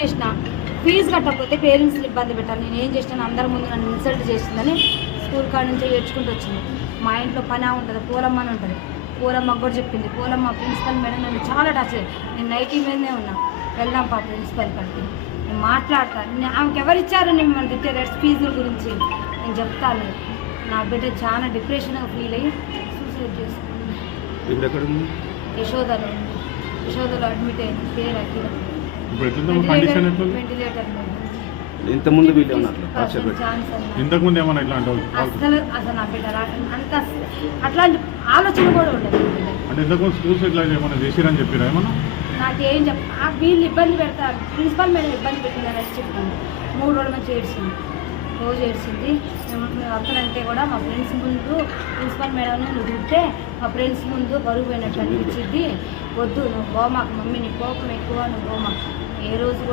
చేసిన ఫీజు కట్టకపోతే పేరెంట్స్ని ఇబ్బంది పెట్టాను నేను ఏం చేసినాను అందరి ముందు నన్ను ఇన్సల్ట్ చేసిందని స్కూల్ కాడ నుంచి ఏడ్చుకుంటూ వచ్చింది. మా ఇంట్లో పని ఉంటుంది పూలమ్మ అని ఉంటుంది. పూలమ్మ కూడా చెప్పింది పూలమ్మ ప్రిన్సిపల్ మేడం నన్ను చాలా టచ్. నేను నైటీ మీదనే ఉన్నా. వెళ్దాం పా ప్రిన్సిపల్ కాడికి. నేను మాట్లాడతాను ఆమెకి ఎవరు ఇచ్చారు నేను మన రిటైర్స్ ఫీజుల గురించి? నేను చెప్తాను నా బిడ్డ చాలా డిప్రెషన్గా ఫీల్ అయ్యి సూసైడ్ చేసుకున్నాను యశోదలో యశోదలో అడ్మిట్ అయింది పేరు అఖిల. ఇప్పుడు ఎట్లుందమ్మా కండిషన్ ఎట్లుంది? వెంటిలేటర్ మీద ఇంత ముందు వీళ్ళే ఉన్నారు టార్చర్ పెట్టి ఛాన్స్ అన్న. ఇంతకు ముందు ఏమన్నా ఇట్లాంటి అసలు అసలు నా బిడ్డ అంత అసలు అట్లాంటి ఆలోచన కూడా ఉండదు నా బిడ్డకి. అంటే ఇంతకు ముందు స్కూల్స్ ఇట్లా ఏమన్నా చేసిరని చెప్పిరా ఏమన్నా? నాకేం చెప్ ఆ వీళ్ళు ఇబ్బంది పెడతారు. ప్రిన్సిపల్ మేడం ఇబ్బంది పెట్టిందని చెప్పింది. మూడు రోజుల నుంచి ఏడ్చింది. రోజు ఏడ్చింది. మేము మేము వస్తానంటే కూడా మా ఫ్రెండ్స్ ముందు ప్రిన్సిపల్ మేడం నువ్వు తింటే మా ఫ్రెండ్స్ ముందు బరువు పోయినట్టు అనిపించింది. వద్దు నువ్వు పోమాకు మమ్మీ నీ కోపం ఎక్కువ నువ్వు పోమాకు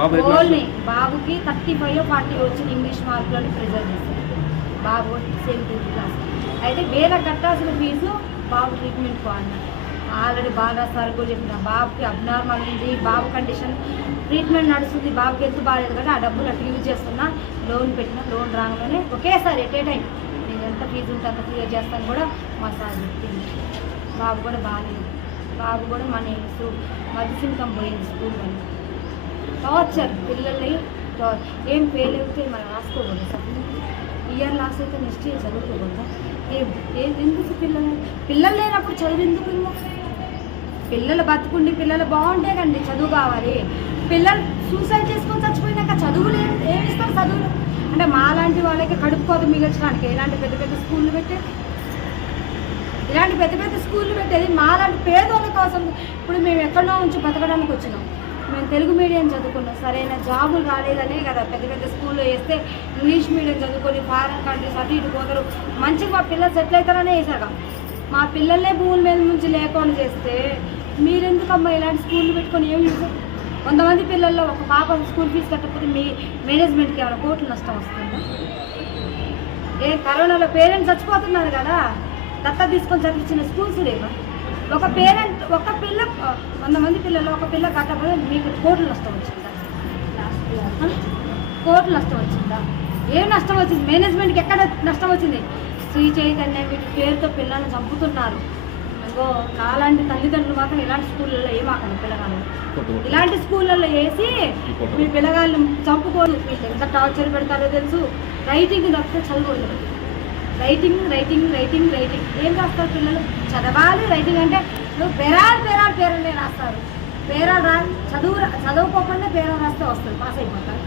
ఓన్లీ బాబుకి థర్టీ ఫైవ్ ఫార్టీ వచ్చిన ఇంగ్లీష్ మార్కులను ప్రిజర్వ్ చేశారు బాబు సేమ్ టెన్త్ క్లాస్. అయితే వేల కట్టాల్సిన ఫీజు బాబు ట్రీట్మెంట్ అన్నారు ఆల్రెడీ బాగా సార్ కూడా చెప్పిన బాబుకి అబ్నార్మల్ ఉంది బాబు కండిషన్ ట్రీట్మెంట్ నడుస్తుంది బాబుకి ఎంత బాగాలేదు కానీ ఆ డబ్బులు అటు యూజ్ చేస్తున్నా లోన్ పెట్టిన లోన్ రాగానే ఒకేసారి ఎట్ ఏ టైం నేను ఎంత ఫీజు ఉంటే అంత క్లియర్ చేస్తాను కూడా మా సార్ చెప్పింది బాబు కూడా బాగాలేదు బాబు కూడా మన మధ్య ఇన్కమ్ పోయింది స్కూల్ వల్ల టార్చర్ పిల్లల్ని ఏం ఫెయిల్ అయితే మనం రాసుకోకూడదు. సర్టిఫికేట్ ఇయర్ లాస్ అయితే నెక్స్ట్ ఇయర్ చదువుకోకూడదు. ఏం ఏం ఎందుకు పిల్లలు పిల్లలు లేనప్పుడు చదువు ఎందుకు పిల్లలు బతుకుండి పిల్లలు బాగుంటే కండి చదువు కావాలి. పిల్లలు సూసైడ్ చేసుకొని చచ్చిపోయినాక చదువులు ఏం ఏమి ఇస్తారు చదువులు? అంటే మాలాంటి వాళ్ళకి కడుపుకోదు కోత మిగల్చడానికి ఇలాంటి పెద్ద పెద్ద స్కూళ్ళు పెట్టే ఇలాంటి పెద్ద పెద్ద స్కూళ్ళు పెట్టేది మాలాంటి పేదోళ్ళ కోసం. ఇప్పుడు మేము ఎక్కడో నుంచి బతకడానికి వచ్చినాం. మేము తెలుగు మీడియం చదువుకున్నాం. సరైన జాబులు రాలేదనే కదా పెద్ద పెద్ద స్కూల్లో వేస్తే ఇంగ్లీష్ మీడియం చదువుకొని ఫారెన్ కంట్రీస్ అటు ఇటు పోతారు. మంచిగా మా పిల్లలు సెటిల్ అవుతారనే వేసాక మా పిల్లలే భూముల మీద నుంచి లేకుండా చేస్తే మీరెందుకమ్మా ఇలాంటి స్కూళ్ళు పెట్టుకొని ఏం యూజ్ కొంతమంది పిల్లల్లో ఒక పాప స్కూల్ ఫీజు కట్టకపోతే మీ మేనేజ్మెంట్కి ఏమైనా కోట్లు నష్టం వస్తుందా? ఏ కరోనాలో పేరెంట్స్ చచ్చిపోతున్నారు కదా. దత్త తీసుకొని చదివించిన స్కూల్స్ లేవా? ఒక పేరెంట్ ఒక పిల్ల వంద మంది పిల్లలు ఒక పిల్ల కట్టకపోతే మీకు కోట్లు నష్టం వచ్చిందా? కోట్లు నష్టం వచ్చిందా? ఏం నష్టం వచ్చింది? మేనేజ్మెంట్కి ఎక్కడ నష్టం వచ్చింది? శ్రీ చైతన్య వీటి పేరుతో పిల్లల్ని చంపుతున్నారు. ఇంకో నాలాంటి తల్లిదండ్రులు మాత్రం ఇలాంటి స్కూళ్ళల్లో ఏమాకండి పిల్లగాళ్ళు? ఇలాంటి స్కూళ్ళల్లో వేసి మీ పిల్లగాళ్ళు చంపుకోరు. వీళ్ళు ఎంత టార్చర్ పెడతారో తెలుసు. రైటింగ్ తప్పితే చదువుకోలేదు రైటింగ్ రైటింగ్ రైటింగ్ రైటింగ్ ఏం రాస్తారు పిల్లలు? చదవాలి రైటింగ్ అంటే నువ్వు పేరాలు పేరాలు పేరలే రాస్తారు. పేరాలు రా చదువు రా- చదువుకోకుండా పేరాలు రాస్తే వస్తుంది. పాస్ అయిపోతారు?